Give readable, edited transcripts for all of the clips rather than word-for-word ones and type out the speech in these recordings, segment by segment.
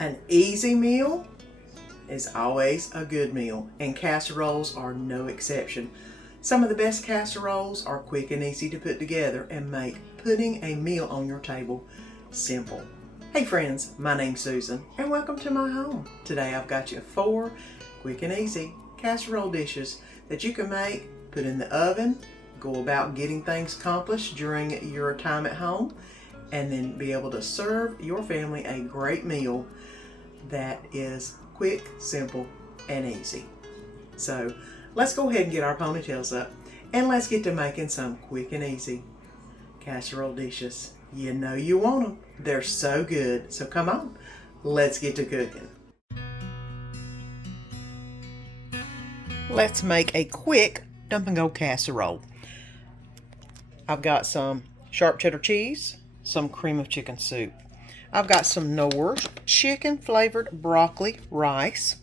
An easy meal is always a good meal, and casseroles are no exception. Some of the best casseroles are quick and easy to put together and make putting a meal on your table simple. Hey friends, my name's Susan and welcome to my home. Today I've got you 4 quick and easy casserole dishes that you can make, put in the oven, go about getting things accomplished during your time at home, and then be able to serve your family a great meal that is quick, simple, and easy. So let's go ahead and get our ponytails up and let's get to making some quick and easy casserole dishes. You know you want them. They're so good. So come on, let's get to cooking. Let's make a quick dump and go casserole. I've got some sharp cheddar cheese, some cream of chicken soup. I've got some Knorr's chicken flavored broccoli rice,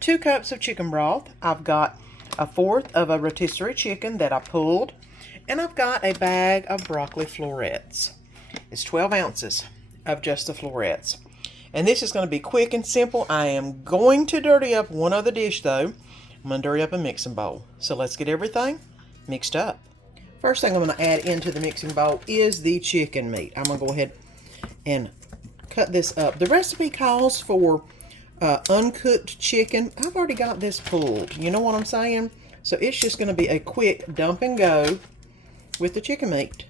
2 cups of chicken broth. I've got 1/4 of a rotisserie chicken that I pulled, and I've got a bag of broccoli florets. It's 12 ounces of just the florets. And this is going to be quick and simple. I am going to dirty up one other dish though. I'm going to dirty up a mixing bowl. So let's get everything mixed up. First thing I'm going to add into the mixing bowl is the chicken meat. I'm going to go ahead and cut this up. The recipe calls for uncooked chicken. I've already got this pulled. You know what I'm saying? So it's just going to be a quick dump and go with the chicken meat,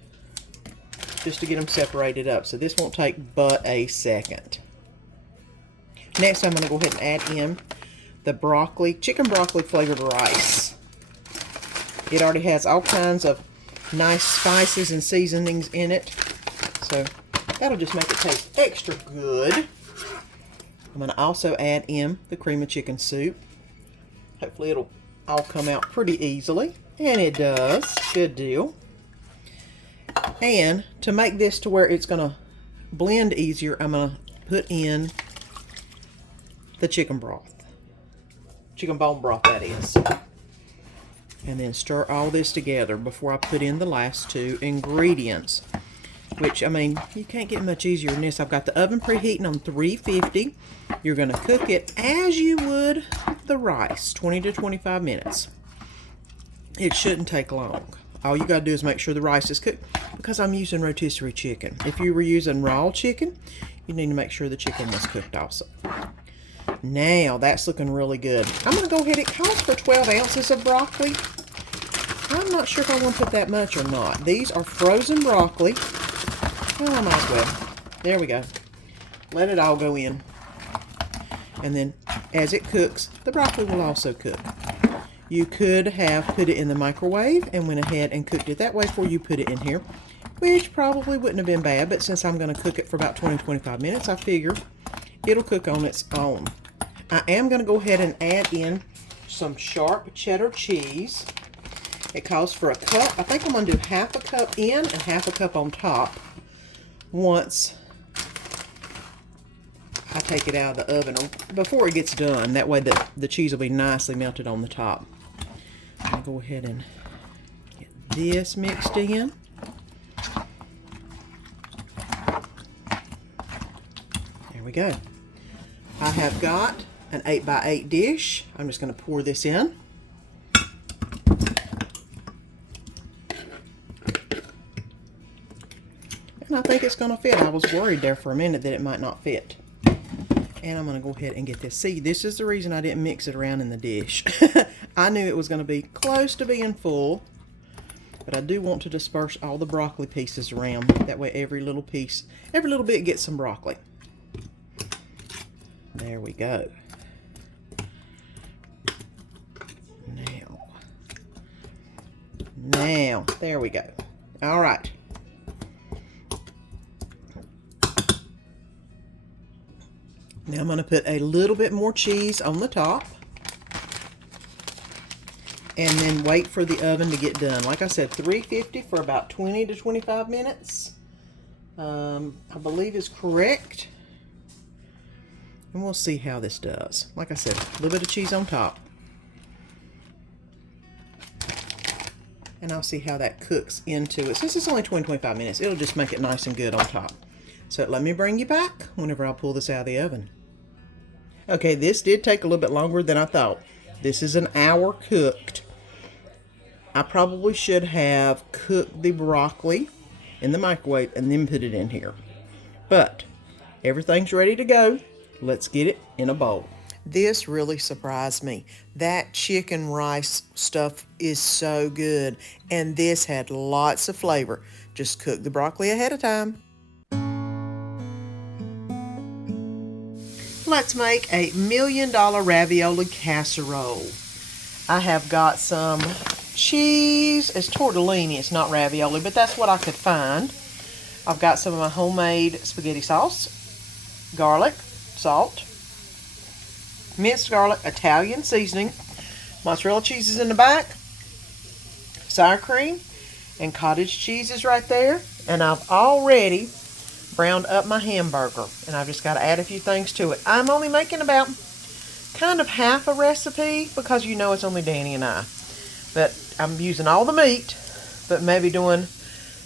just to get them separated up. So this won't take but a second. Next, I'm going to go ahead and add in the chicken broccoli flavored rice. It already has all kinds of nice spices and seasonings in it, so that'll just make it taste extra good. I'm going to also add in the cream of chicken soup. Hopefully it'll all come out pretty easily, and it does. Good deal. And to make this to where it's going to blend easier, I'm going to put in the chicken broth. Chicken bone broth, that is. And then stir all this together before I put in the last 2 ingredients. Which, I mean, you can't get much easier than this. I've got the oven preheating on 350. You're going to cook it as you would the rice, 20 to 25 minutes. It shouldn't take long. All you got to do is make sure the rice is cooked, because I'm using rotisserie chicken. If you were using raw chicken, you need to make sure the chicken was cooked also. Now, that's looking really good. I'm going to go ahead. It calls for 12 ounces of broccoli. I'm not sure if I want to put that much or not. These are frozen broccoli. Oh, I might as well. There we go. Let it all go in. And then, as it cooks, the broccoli will also cook. You could have put it in the microwave and went ahead and cooked it that way before you put it in here, which probably wouldn't have been bad, but since I'm going to cook it for about 20-25 minutes, I figure it'll cook on its own. I am going to go ahead and add in some sharp cheddar cheese. It calls for 1 cup. I think I'm going to do 1/2 cup in and 1/2 cup on top once I take it out of the oven, or before it gets done. That way the cheese will be nicely melted on the top. I'll go ahead and get this mixed in. There we go. I have got an 8x8 dish. I'm just going to pour this in. And I think it's going to fit. I was worried there for a minute that it might not fit. And I'm going to go ahead and get this. See, this is the reason I didn't mix it around in the dish. I knew it was going to be close to being full, but I do want to disperse all the broccoli pieces around. That way every little bit gets some broccoli. There we go. Now, there we go. All right. Now I'm going to put a little bit more cheese on the top, and then wait for the oven to get done. Like I said, 350 for about 20 to 25 minutes. I believe is correct. And we'll see how this does. Like I said, a little bit of cheese on top. And I'll see how that cooks into it. Since it's only 20-25 minutes, it'll just make it nice and good on top. So let me bring you back whenever I pull this out of the oven. Okay, this did take a little bit longer than I thought. This is an hour cooked. I probably should have cooked the broccoli in the microwave and then put it in here. But everything's ready to go. Let's get it in a bowl. This really surprised me. That chicken rice stuff is so good. And this had lots of flavor. Just cook the broccoli ahead of time. Let's make a $1 million ravioli casserole. I have got some cheese. It's tortellini, it's not ravioli, but that's what I could find. I've got some of my homemade spaghetti sauce, garlic, salt, minced garlic, Italian seasoning, mozzarella cheese is in the back, sour cream, and cottage cheese is right there. And I've already browned up my hamburger, and I've just got to add a few things to it. I'm only making about kind of half a recipe because you know it's only Danny and I. But I'm using all the meat, but maybe doing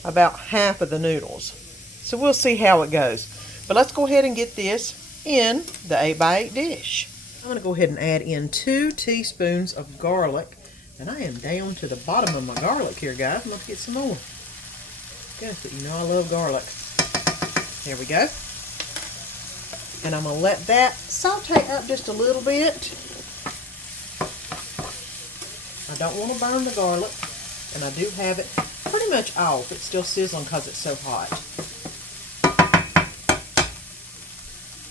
about half of the noodles. So we'll see how it goes. But let's go ahead and get this in the 8x8 dish. I'm going to go ahead and add in 2 teaspoons of garlic. And I am down to the bottom of my garlic here, guys. I'm going to get some more. Good, but you know I love garlic. There we go. And I'm going to let that saute up just a little bit. I don't want to burn the garlic, and I do have it pretty much off. It's still sizzling because it's so hot.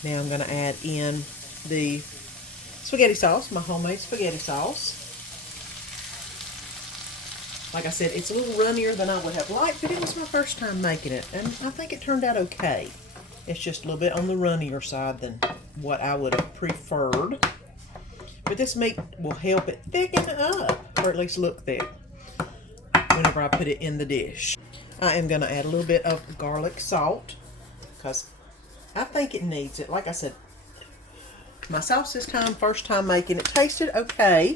Now I'm going to add in the spaghetti sauce, my homemade spaghetti sauce. Like I said, it's a little runnier than I would have liked, but it was my first time making it, and I think it turned out okay. It's just a little bit on the runnier side than what I would have preferred. But this meat will help it thicken up, or at least look thick, whenever I put it in the dish. I am going to add a little bit of garlic salt, because I think it needs it. Like I said, my sauce this time, first time making it, tasted okay.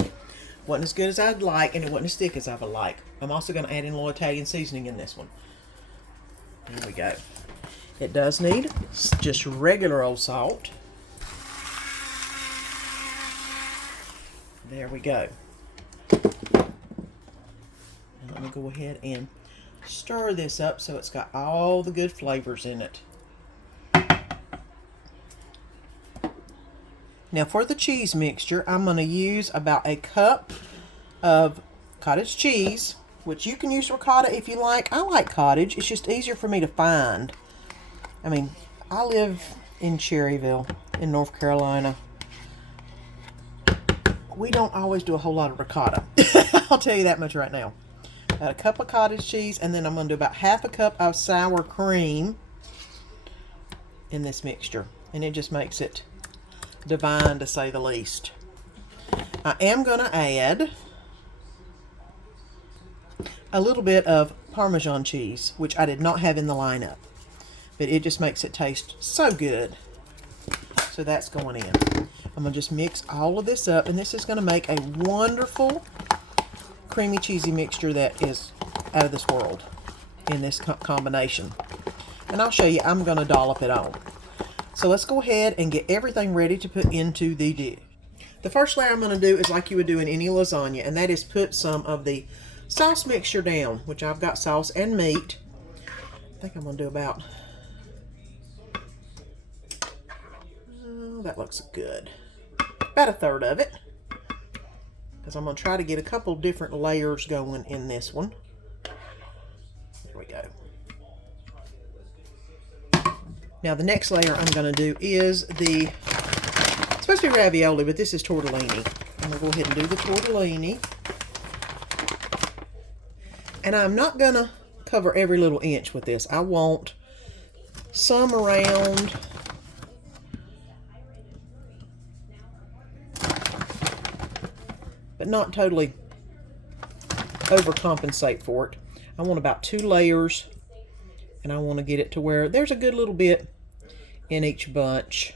Wasn't as good as I'd like, and it wasn't as thick as I would like. I'm also going to add in a little Italian seasoning in this one. There we go. It does need just regular old salt. There we go. And let me go ahead and stir this up so it's got all the good flavors in it. Now for the cheese mixture, I'm going to use about a cup of cottage cheese, which you can use ricotta if you like. I like cottage. It's just easier for me to find. I mean, I live in Cherryville in North Carolina. We don't always do a whole lot of ricotta. I'll tell you that much right now. About a cup of cottage cheese, and then I'm going to do about half a cup of sour cream in this mixture. And it just makes it divine, to say the least. I am going to add a little bit of Parmesan cheese, which I did not have in the lineup, but it just makes it taste so good. So that's going in. I'm going to just mix all of this up, and this is going to make a wonderful creamy cheesy mixture that is out of this world in this combination. And I'll show you, I'm going to dollop it on. So let's go ahead and get everything ready to put into the dish. The first layer I'm going to do is like you would do in any lasagna, and that is put some of the sauce mixture down, which I've got sauce and meat. I think I'm going to do about, oh, that looks good. About a third of it, because I'm going to try to get a couple different layers going in this one. There we go. Now the next layer I'm going to do is it's supposed to be ravioli, but this is tortellini. I'm going to go ahead and do the tortellini. And I'm not going to cover every little inch with this. I want some around but not totally overcompensate for it. I want about 2 layers, and I want to get it to where there's a good little bit in each bunch,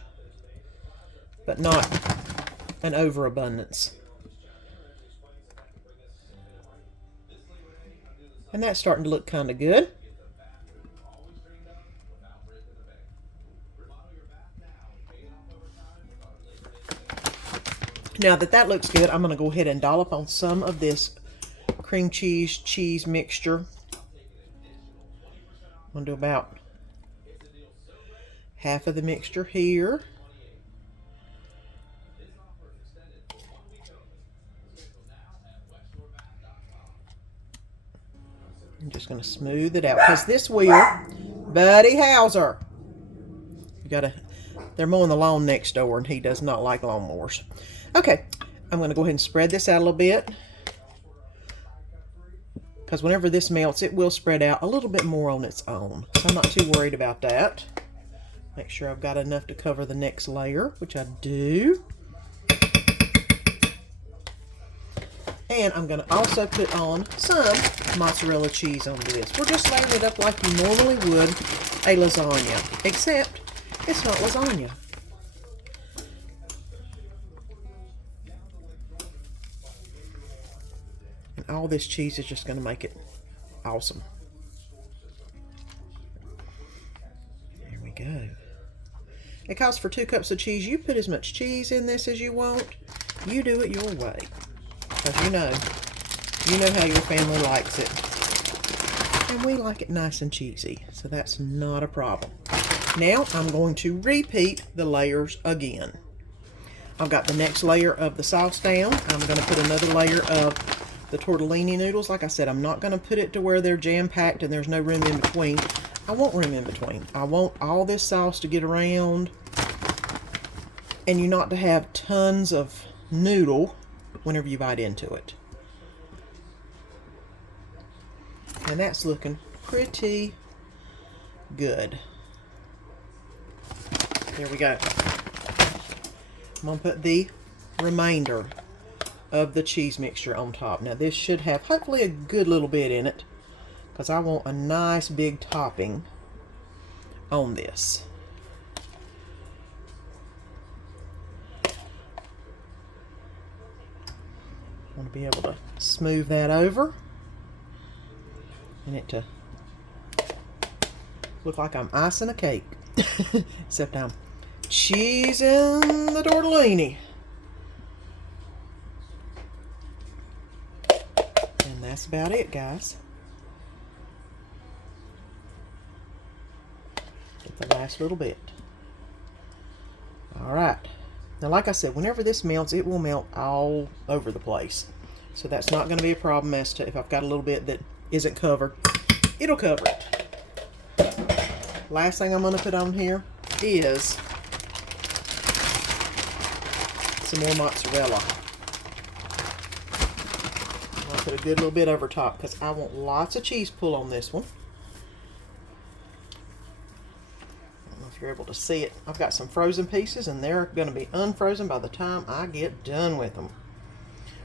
but not an overabundance. And that's starting to look kind of good. Now that looks good, I'm going to go ahead and dollop on some of this cream cheese mixture. I'm going to do about half of the mixture here. I'm just going to smooth it out because this wheel, Buddy Hauser, they're mowing the lawn next door and he does not like lawnmowers. Okay, I'm going to go ahead and spread this out a little bit because whenever this melts, it will spread out a little bit more on its own. So I'm not too worried about that. Make sure I've got enough to cover the next layer, which I do. And I'm going to also put on some mozzarella cheese on this. We're just layering it up like you normally would a lasagna, except it's not lasagna. And all this cheese is just going to make it awesome. There we go. It calls for 2 cups of cheese. You put as much cheese in this as you want. You do it your way. Because you know how your family likes it. And we like it nice and cheesy. So that's not a problem. Now I'm going to repeat the layers again. I've got the next layer of the sauce down. I'm going to put another layer of the tortellini noodles. Like I said, I'm not going to put it to where they're jam-packed and there's no room in between. I want room in between. I want all this sauce to get around and you not to have tons of noodle whenever you bite into it. And that's looking pretty good. There we go. I'm going to put the remainder of the cheese mixture on top. Now this should have hopefully a good little bit in it because I want a nice big topping on this. I want to be able to smooth that over and it to look like I'm icing a cake. Except I'm cheesing the tortellini. And that's about it, guys. Get the last little bit. Alright. Now, like I said, whenever this melts, it will melt all over the place. So that's not going to be a problem as to if I've got a little bit that isn't covered. It'll cover it. Last thing I'm going to put on here is some more mozzarella. I'm going to put a good little bit over top because I want lots of cheese pull on this one. I don't know if you're able to see it. I've got some frozen pieces and they're going to be unfrozen by the time I get done with them.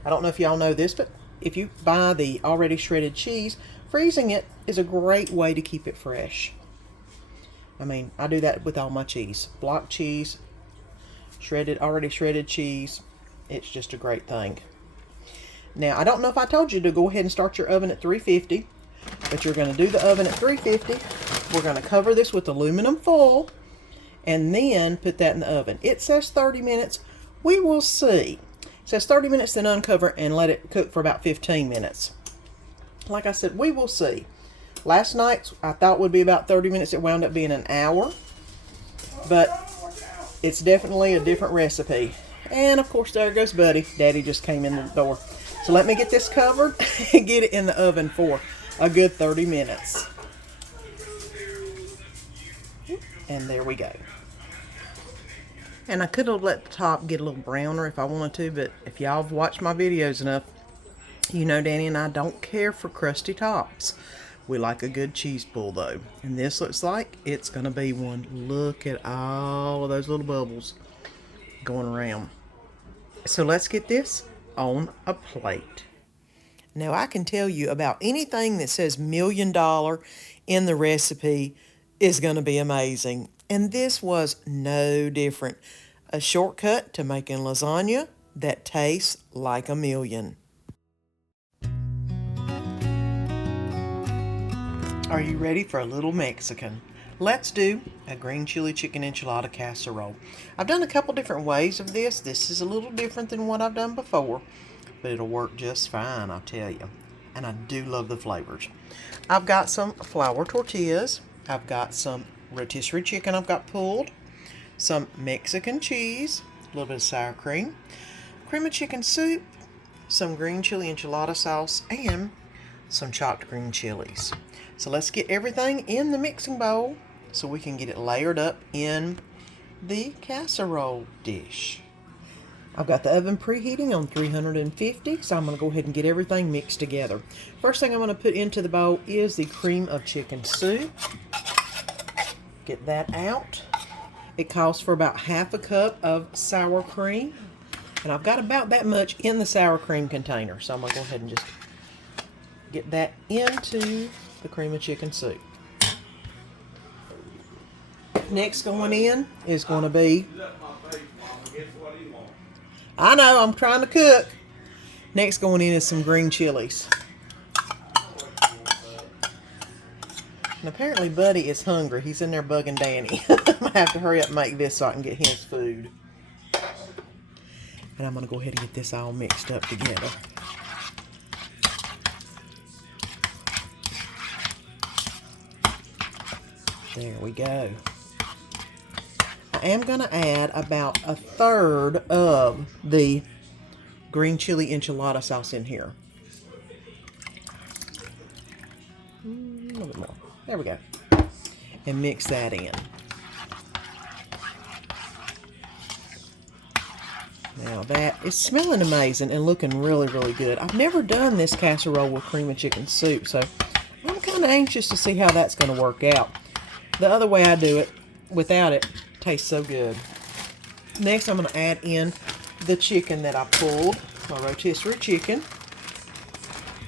I don't know if y'all know this, but if you buy the already shredded cheese, freezing it is a great way to keep it fresh. I mean, I do that with all my cheese. Block cheese, already shredded cheese. It's just a great thing. Now, I don't know if I told you to go ahead and start your oven at 350, but you're going to do the oven at 350. We're going to cover this with aluminum foil and then put that in the oven. It says 30 minutes. We will see. It says 30 minutes, then uncover and let it cook for about 15 minutes. Like I said, we will see. Last night, I thought would be about 30 minutes. It wound up being an hour. But it's definitely a different recipe. And, of course, there goes Buddy. Daddy just came in the door. So let me get this covered and get it in the oven for a good 30 minutes. And there we go. And I could have let the top get a little browner if I wanted to, but if y'all have watched my videos enough, you know Danny and I don't care for crusty tops. We like a good cheese pull though. And this looks like it's going to be one. Look at all of those little bubbles going around. So let's get this on a plate. Now I can tell you about anything that says $1 million in the recipe is going to be amazing. And this was no different. A shortcut to making lasagna that tastes like $1 million. Are you ready for a little Mexican? Let's do a green chili chicken enchilada casserole. I've done a couple different ways of this. This is a little different than what I've done before, but it'll work just fine, I'll tell you. And I do love the flavors. I've got some flour tortillas. I've got some rotisserie chicken I've got pulled, some Mexican cheese, a little bit of sour cream, cream of chicken soup, some green chili enchilada sauce, and some chopped green chilies. So let's get everything in the mixing bowl so we can get it layered up in the casserole dish. I've got the oven preheating on 350, so I'm going to go ahead and get everything mixed together. First thing I'm going to put into the bowl is the cream of chicken soup. Get that out. It calls for about half a cup of sour cream, and I've got about that much in the sour cream container, so I'm going to go ahead and just get that into the cream of chicken soup. Next going in is going to be, I know, I'm trying to cook. Next going in is some green chilies. And apparently Buddy is hungry. He's in there bugging Danny. I'm going to have to hurry up and make this so I can get his food. And I'm going to go ahead and get this all mixed up together. There we go. I am going to add about a third of the green chili enchilada sauce in here. A little bit more. There we go. And mix that in. Now that is smelling amazing and looking really, really good. I've never done this casserole with cream of chicken soup, so I'm kind of anxious to see how that's going to work out. The other way I do it, without it, tastes so good. Next, I'm going to add in the chicken that I pulled, my rotisserie chicken.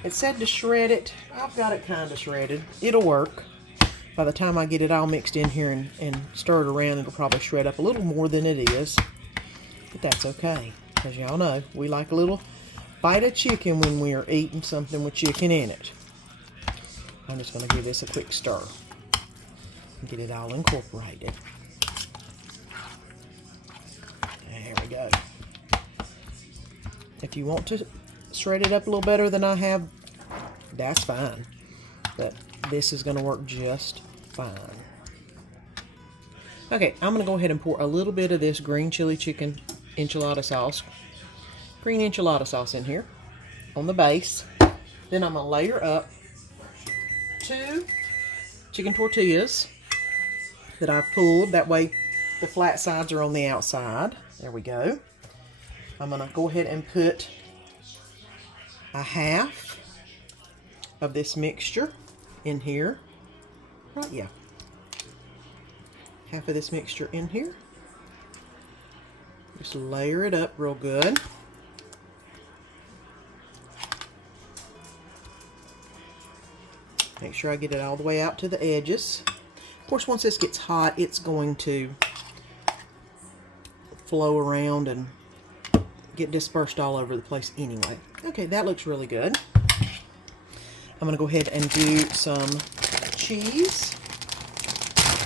It said to shred it. I've got it kind of shredded. It'll work. By the time I get it all mixed in here and stir it around, it'll probably shred up a little more than it is. But that's okay, because y'all know we like a little bite of chicken when we are eating something with chicken in it. I'm just going to give this a quick stir and get it all incorporated. There we go. If you want to shred it up a little better than I have, that's fine. But this is going to work just fine. Okay, I'm going to go ahead and pour a little bit of this green chili chicken enchilada sauce, green enchilada sauce in here on the base. Then I'm going to layer up 2 chicken tortillas that I've pulled. That way the flat sides are on the outside. There we go. I'm going to go ahead and put a half of this mixture in here. Right, yeah. Half of this mixture in here. Just layer it up real good. Make sure I get it all the way out to the edges. Of course, once this gets hot, it's going to flow around and get dispersed all over the place anyway. Okay, that looks really good. I'm going to go ahead and do some cheese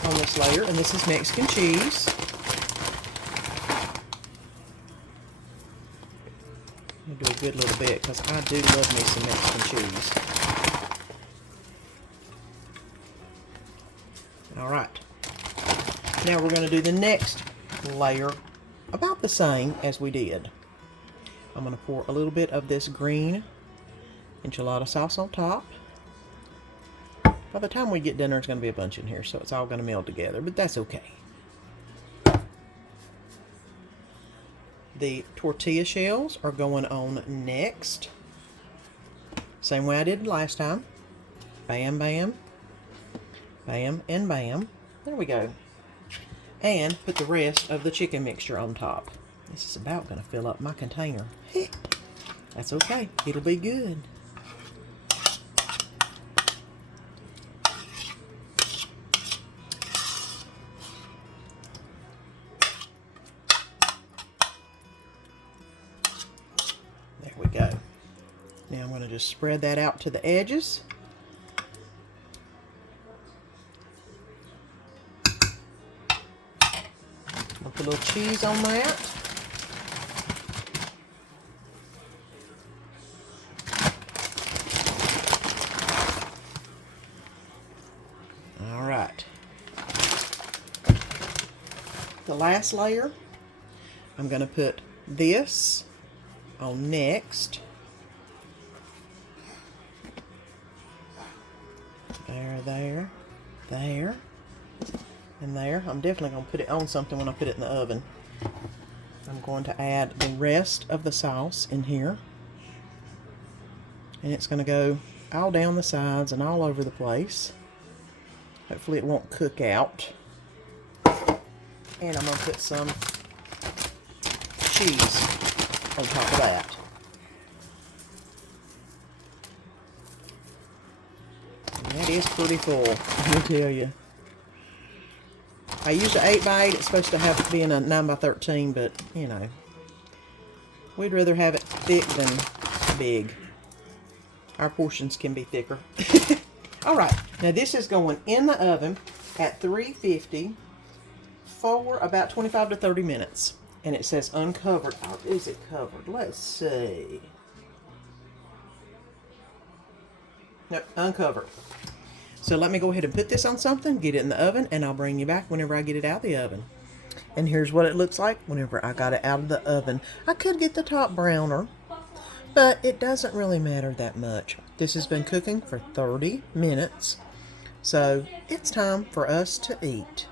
on this layer, and this is Mexican cheese. I'm going to do a good little bit because I do love me some Mexican cheese. Alright, now we're going to do the next layer about the same as we did. I'm going to pour a little bit of this green enchilada sauce on top. By the time we get done, there's going to be a bunch in here, so it's all going to meld together, but that's okay. The tortilla shells are going on next. Same way I did last time. Bam, bam, bam, and bam. There we go. And put the rest of the chicken mixture on top. This is about going to fill up my container. That's okay. It'll be good. There we go. Now I'm going to just spread that out to the edges. little cheese on that. All right. The last layer, I'm going to put this on next. There, and there. I'm definitely going to put it on something when I put it in the oven. I'm going to add the rest of the sauce in here. And it's going to go all down the sides and all over the place. Hopefully it won't cook out. And I'm going to put some cheese on top of that. And that is pretty full, let me tell you. I used an 8x8. It's supposed to have to be in a 9x13, but, you know, we'd rather have it thick than big. Our portions can be thicker. Alright, now this is going in the oven at 350 for about 25 to 30 minutes. And it says uncovered. Or is it covered? Let's see. Nope, uncovered. So let me go ahead and put this on something, get it in the oven, and I'll bring you back whenever I get it out of the oven. And here's what it looks like whenever I got it out of the oven. I could get the top browner, but it doesn't really matter that much. This has been cooking for 30 minutes, so it's time for us to eat.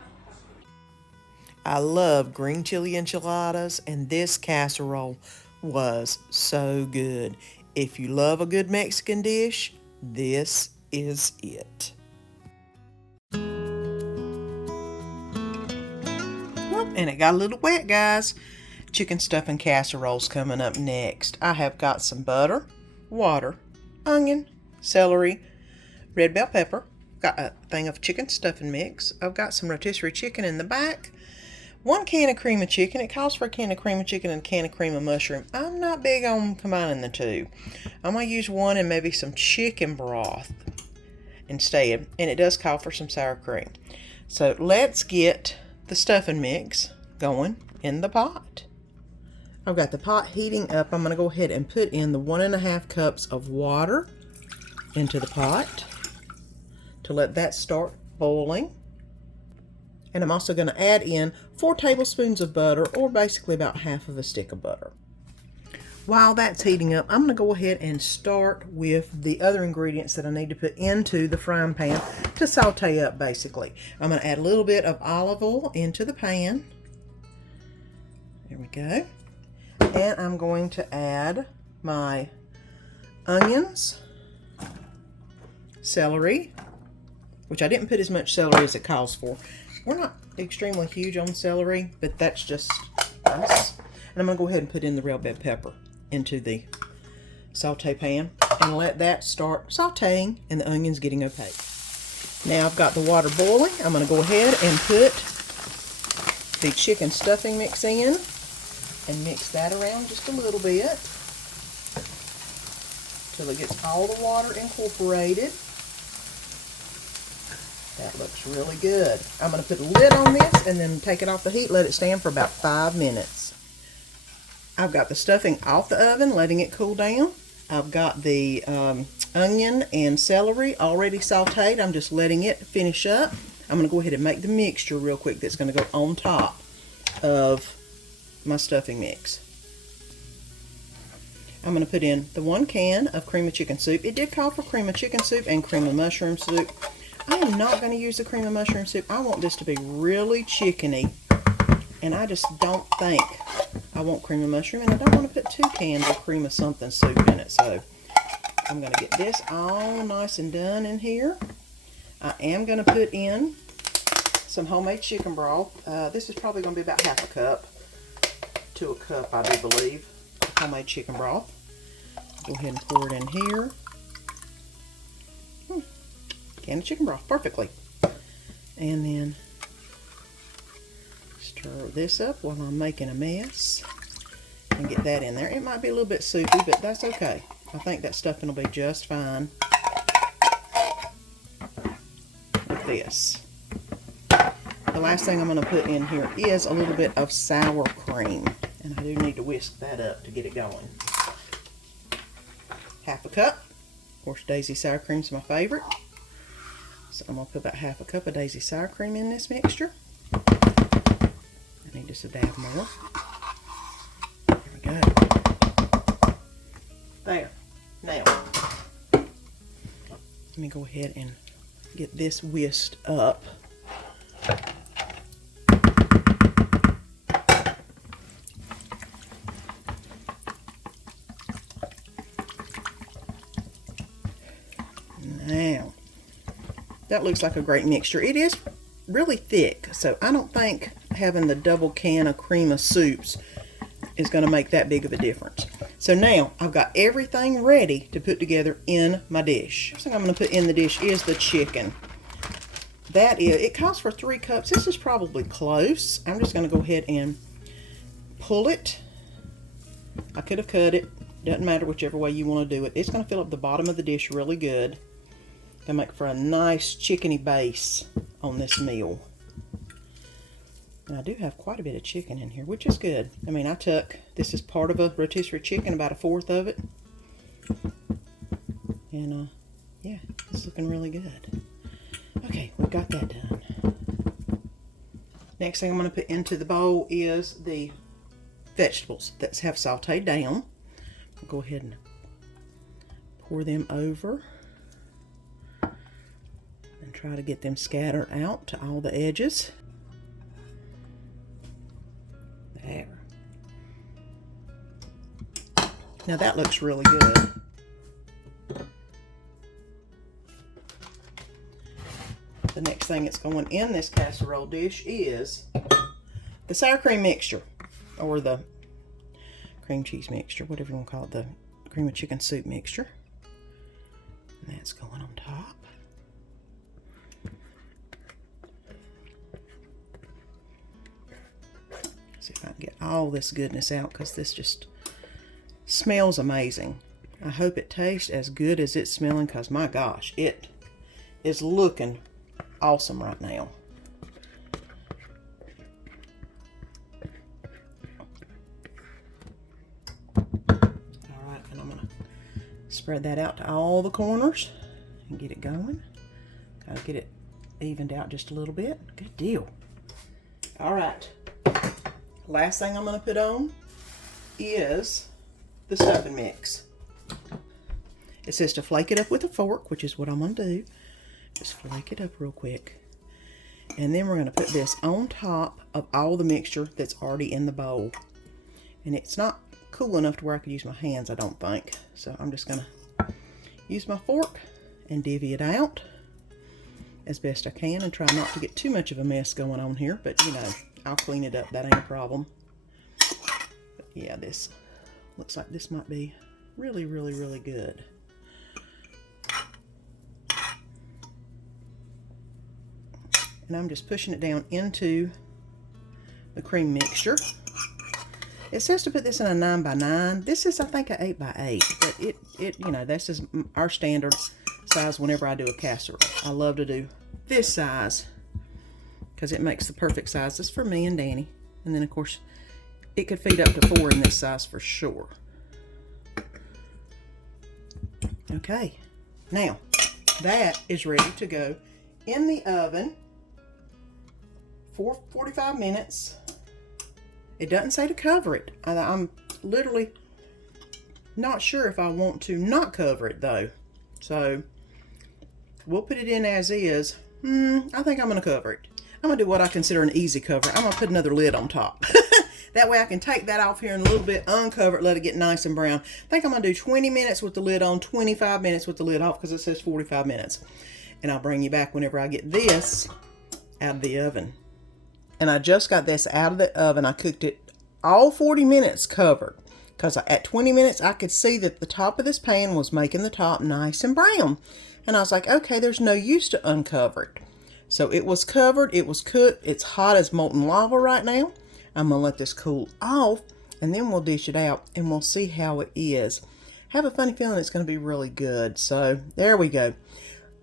I love green chili enchiladas, and this casserole was so good. If you love a good Mexican dish, this is it. And it got a little wet, guys. Chicken stuffing casserole's coming up next. I have got some butter, water, onion, celery, red bell pepper. Got a thing of chicken stuffing mix. I've got some rotisserie chicken in the back. 1 can of cream of chicken. It calls for a can of cream of chicken and a can of cream of mushroom. I'm not big on combining the two. I'm going to use one and maybe some chicken broth instead. And it does call for some sour cream. So let's get the stuffing mix going in the pot. I've got the pot heating up. I'm going to go ahead and put in the 1.5 cups of water into the pot to let that start boiling. And I'm also going to add in 4 tablespoons of butter, or basically about half of a stick of butter. While that's heating up, I'm going to go ahead and start with the other ingredients that I need to put into the frying pan to saute up, basically. I'm going to add a little bit of olive oil into the pan. There we go. And I'm going to add my onions, celery, which I didn't put as much celery as it calls for. We're not extremely huge on celery, but that's just us. And I'm going to go ahead and put in the red bell pepper into the saute pan and let that start sauteing and the onions getting okay. Now I've got the water boiling. I'm going to go ahead and put the chicken stuffing mix in and mix that around just a little bit till it gets all the water incorporated. That looks really good. I'm going to put a lid on this and then take it off the heat, let it stand for about 5 minutes. I've got the stuffing off the oven, letting it cool down. I've got the onion and celery already sauteed. I'm just letting it finish up. I'm going to go ahead and make the mixture real quick that's going to go on top of my stuffing mix. I'm going to put in the 1 can of cream of chicken soup. It did call for cream of chicken soup and cream of mushroom soup. I am not going to use the cream of mushroom soup. I want this to be really chickeny, and I just don't think I want cream of mushroom, and I don't want to put 2 cans of cream of something soup in it. So I'm going to get this all nice and done in here. I am going to put in some homemade chicken broth. This is probably going to be about half a cup to a cup, I do believe, of homemade chicken broth. Go ahead and pour it in here. Can of chicken broth, perfectly. And then stir this up while I'm making a mess and get that in there. It might be a little bit soupy, but that's okay. I think that stuffing will be just fine with this. The last thing I'm going to put in here is a little bit of sour cream. And I do need to whisk that up to get it going. Half a cup. Of course, Daisy sour cream is my favorite. So I'm going to put about half a cup of Daisy sour cream in this mixture. I need just a dab more. There we go. There. Now, let me go ahead and get this whisked up. Now, that looks like a great mixture. It is really thick, so I don't think having the double can of cream of soups is going to make that big of a difference. So now I've got everything ready to put together in my dish. First thing I'm going to put in the dish is the chicken. It calls for 3 cups. This is probably close. I'm just going to go ahead and pull it. I could have cut it. Doesn't matter whichever way you want to do it. It's going to fill up the bottom of the dish really good. Going to make for a nice chickeny base on this meal. And I do have quite a bit of chicken in here, which is good. I mean, this is part of a rotisserie chicken, about 1/4 of it. And, yeah, it's looking really good. Okay, we've got that done. Next thing I'm going to put into the bowl is the vegetables that have sauteed down. I'll go ahead and pour them over. And try to get them scattered out to all the edges. There. Now that looks really good. The next thing that's going in this casserole dish is the sour cream mixture, or the cream cheese mixture, whatever you want to call it, the cream of chicken soup mixture. And that's going on top. See if I can get all this goodness out, because this just smells amazing. I hope it tastes as good as it's smelling, because my gosh, it is looking awesome right now. Alright, and I'm going to spread that out to all the corners and get it going. Gotta get it evened out just a little bit. Good deal. Alright. Last thing I'm going to put on is the stuffing mix. It says to flake it up with a fork, which is what I'm going to do. Just flake it up real quick. And then we're going to put this on top of all the mixture that's already in the bowl. And it's not cool enough to where I could use my hands, I don't think. So I'm just going to use my fork and divvy it out as best I can and try not to get too much of a mess going on here. But, you know, I'll clean it up. That ain't a problem. But yeah, this looks like this might be really, really, really good. And I'm just pushing it down into the cream mixture. It says to put this in a 9x9. This is, I think, an 8x8. But it you know, this is our standard size whenever I do a casserole. I love to do this size because it makes the perfect sizes for me and Danny. And then, of course, it could feed up to 4 in this size for sure. Okay. Now, that is ready to go in the oven for 45 minutes. It doesn't say to cover it. I'm literally not sure if I want to not cover it though. So we'll put it in as is. I think I'm going to cover it. I'm going to do what I consider an easy cover. I'm going to put another lid on top. That way I can take that off here in a little bit, uncover it, let it get nice and brown. I think I'm going to do 20 minutes with the lid on, 25 minutes with the lid off, because it says 45 minutes. And I'll bring you back whenever I get this out of the oven. And I just got this out of the oven. I cooked it all 40 minutes covered, because at 20 minutes I could see that the top of this pan was making the top nice and brown. And I was like, okay, there's no use to uncover it. So it was covered, it was cooked, it's hot as molten lava right now. I'm going to let this cool off, and then we'll dish it out, and we'll see how it is. I have a funny feeling it's going to be really good. So there we go.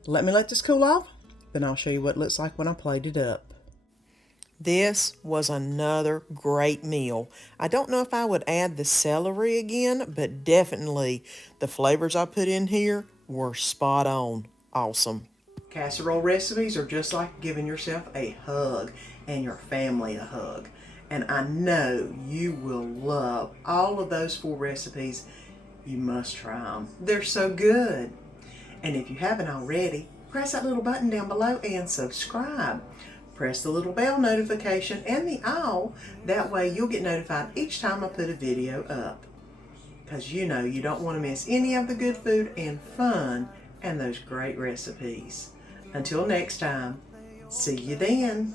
Let me let this cool off, then I'll show you what it looks like when I plate it up. This was another great meal. I don't know if I would add the celery again, but definitely the flavors I put in here were spot on. Awesome. Casserole recipes are just like giving yourself a hug and your family a hug. And I know you will love all of those 4 recipes. You must try them. They're so good. And if you haven't already, press that little button down below and subscribe. Press the little bell notification and the all. That way you'll get notified each time I put a video up. Because you know you don't want to miss any of the good food and fun and those great recipes. Until next time, see you then.